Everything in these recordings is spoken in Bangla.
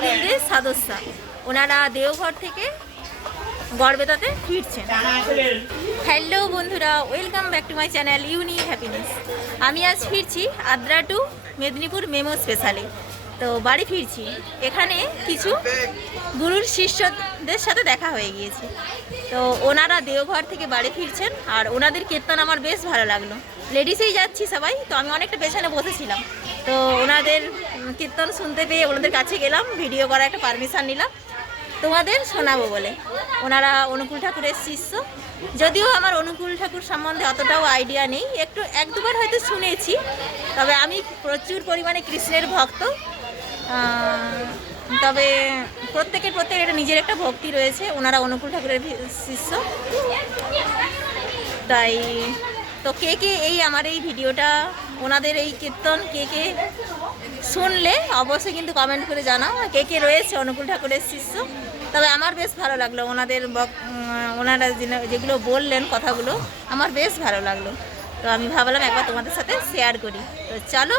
বৃন্দের সদস্য, ওনারা দেওঘর থেকে গড়বেতাতে ফিরছেন। হ্যালো বন্ধুরা, welcome back to my channel unique happiness. আমি আজ ফিরছি আদ্রা টু মেদিনীপুর মেমো স্পেশালে। তো বাড়ি ফিরছি, এখানে কিছু গুরুর শিষ্যদের সাথে দেখা হয়ে গিয়েছে। তো ওনারা দেওঘর থেকে বাড়ি ফিরছেন, আর ওনাদের কীর্তন আমার বেশ ভালো লাগলো। লেডিসেই যাচ্ছি সবাই, তো আমি অনেকটা পেছনে বসেছিলাম। তো ওনাদের কীর্তন শুনতে পেয়ে ওনাদের কাছে গেলাম, ভিডিও করা একটা পারমিশন নিলাম তোমাদের শোনাবো বলে। ওনারা অনুকূল ঠাকুরের শিষ্য, যদিও আমার অনুকূল ঠাকুর সম্বন্ধে অতটাও আইডিয়া নেই, একটু এক দুবার হয়তো শুনেছি, তবে আমি প্রচুর পরিমাণে কৃষ্ণের ভক্ত। তবে প্রত্যেকের এটা নিজের একটা ভক্তি রয়েছে। ওনারা অনুকূল ঠাকুরের শিষ্য, তাই তো কে কে আমার এই ভিডিওটা, ওনাদের এই কীর্তন কে কে শুনলে অবশ্যই কিন্তু কমেন্ট করে জানাও, কে কে রয়েছে অনুকূল ঠাকুরের শিষ্য। তবে আমার বেশ ভালো লাগলো ওনারা যেগুলো বললেন কথাগুলো আমার বেশ ভালো লাগলো। তো আমি ভাবলাম একবার তোমাদের সাথে শেয়ার করি। তো চলো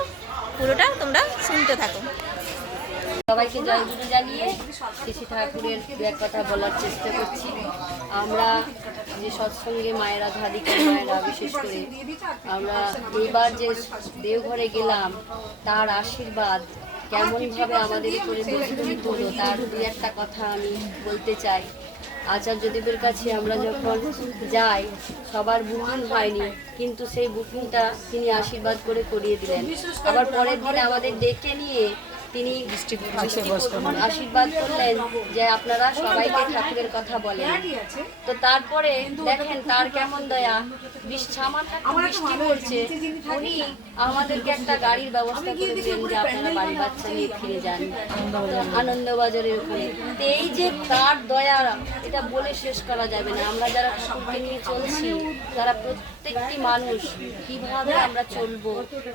পুরোটা তোমরা শুনতে থাকো। সবাইকে জয়গুরু জানিয়ে শ্রী ঠাকুরের দু এক কথা বলার চেষ্টা করছি। আমরা যে সৎসঙ্গে মায়েরা, ধাদিকা মায়েরা, বিশেষ করে আমরা এবার যে দেওঘরে গেলাম, তার আশীর্বাদ কেমনভাবে আমাদের উপরে প্রতিফলিত হলো তার দু একটা কথা আমি বলতে চাই। আচার্যদেবের কাছে আমরা যখন যাই, সবার বুকিং হয়নি, কিন্তু সেই বুকিংটা তিনি আশীর্বাদ করে করিয়ে দিলেন। আবার পরের দিন আমাদের ডেকে নিয়ে তিনি আশীর্বাদ করলেন যে আপনারা সবাইকে ঠাকুরের কথা বলেন। তো তারপরে দেখেন তার কেমন দয়া, সামান্য বৃষ্টি পড়ছে, উনি আমাদেরকে একটা গাড়ির ব্যবস্থা করে দিলেন যে আপনারা বাড়ি বাচ্চা নিয়ে ফিরে যান আনন্দবাজারের ওখানে। তো এই যে তার দয়া, এটা বলে শেষ করা যাবে না। আমরা যারা ঠাকুরকে নিয়ে চলছি, তারা প্রত্যেকটি মানুষ কিভাবে আমরা চলবো,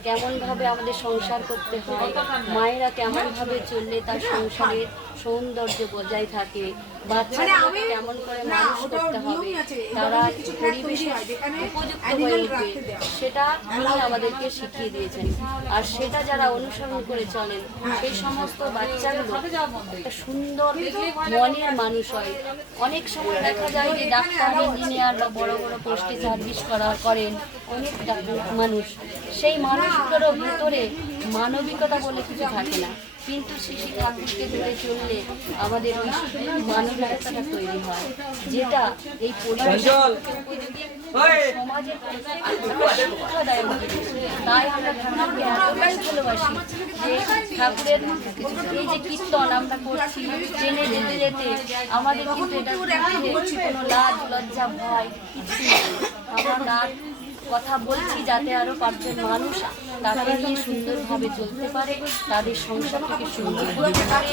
কেমনভাবে আমাদের সংসার করতে হয়, মায়েরা কেমনভাবে চললে তার সংসারের সৌন্দর্য বজায় থাকে, বাচ্চাদেরকে কেমন করে মানুষ করতে হবে, তারা পরিবেশে উপযুক্ত হয়ে উঠবে, সেটা তিনি আমাদেরকে শিখিয়ে দিয়েছেন। আর সেটা যারা অনুসরণ করে চলেন, সেই সমস্ত বাচ্চাগুলো একটা সুন্দর মনের মানুষ হয়। অনেক সময় দেখা যায় যে ডাক্তার, ইঞ্জিনিয়ার বা বড় বড় পোস্টে সার্ভিস করেন অনেক মানুষ, সেই মানুষগুলোরও ভিতরে মানবিকতা বলে কিছু থাকে না, কিন্তু শ্রী ঠাকুরকে ধরে চললে আমাদের ওই মানবিকতাটা তৈরি হয়, যেটা এই সমাজের শিক্ষা দেয়। তাই আমরা ঠাকুরকে এতটাই ভালোবাসি যে ঠাকুরের এই যে কীর্তন আমরা করছি, ট্রেনে যেতে যেতে আমাদের কিন্তু এটা কোনো লাজ লজ্জা ভয় কিছু নেই। আমরা তার কথা বলছি যাতে আরো পাঁচজন মানুষ তাকে নিয়ে সুন্দরভাবে চলতে পারে, তাদের সংসারটাকে সুন্দর করতে পারে।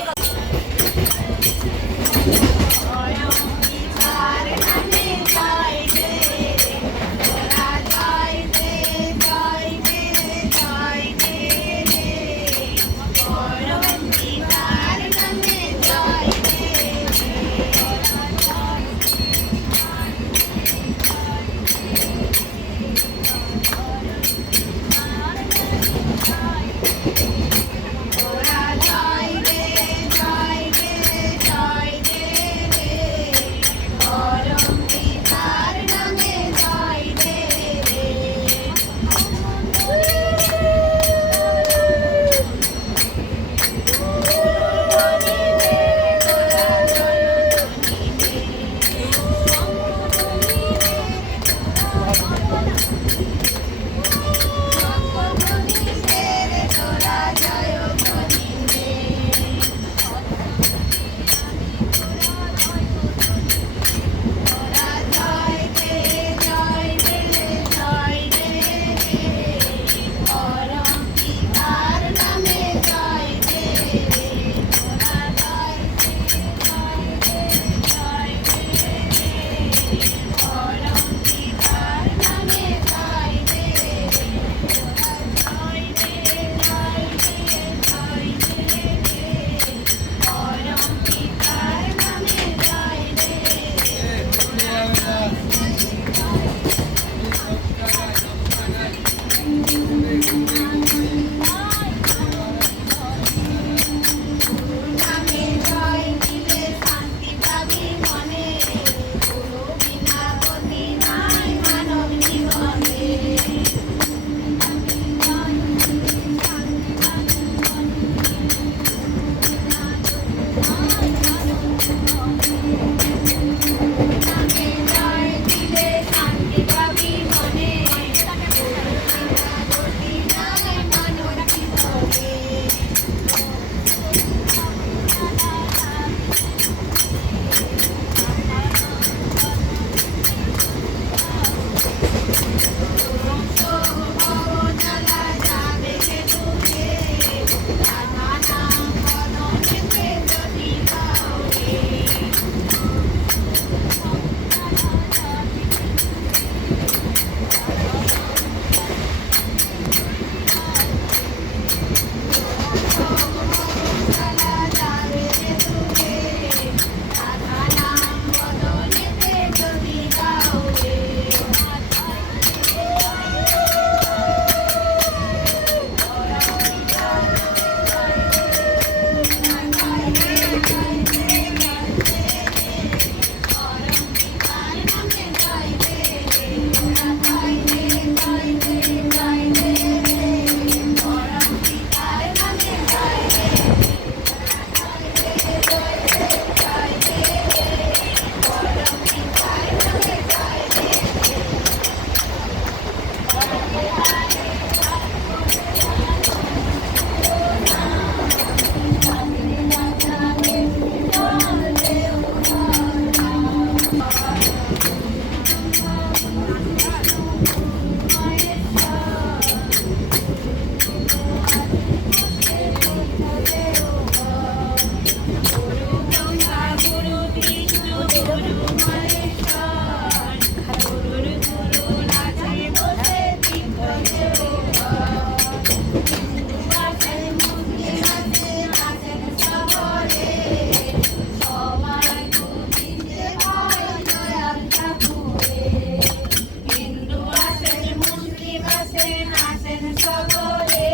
আছেন সকলে,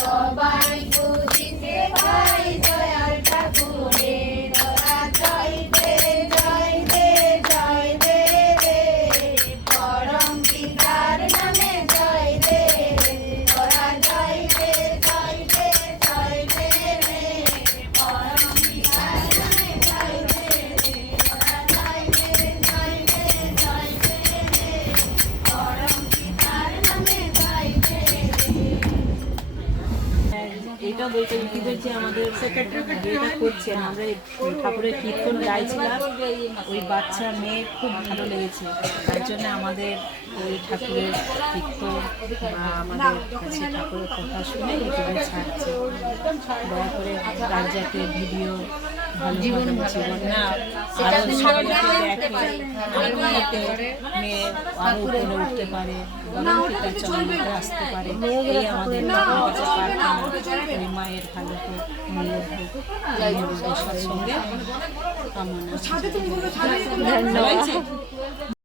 সবাই বুঝিতে পাই দয়াল ঠাকুরে। তোরা জয় দে জয় দে জয় দে রে, পরম পিতার নামে জয় দে। তোরা জয় দে জয় দে জয় দে রে, পরম পিতার নামে জয় দে। তোরা জয় দে জয় দে জয় দে রে, পরম পিতার নামে জয় দে। এটা বলতে কি বলছে আমাদের যেটা করছেন আমরা এই ঠাকুরের কীর্তন গাইছিলাম, ওই বাচ্চা মেয়ে খুব ভালো লেগেছে, তার জন্য আমাদের ওই ঠাকুরের কীর্তন বা আমাদের কাছে ঠাকুরের কথা শুনে ইউটিউবে ছাড়ছে। দয়া করে রাজ্জাকের ভিডিও ভালো জীবন না আরও সবাইকে দেখে আনন্দতে মেয়ে আরও উপরে উঠতে পারে, বরং পিতার চরণে আসতে পারে, এই আমাদের ঠাকুরের কাছে প্রার্থনা। ওই মায়ের ভালো হোক, মঙ্গল হোক, সঙ্গে কামনা। ধন্যবাদ।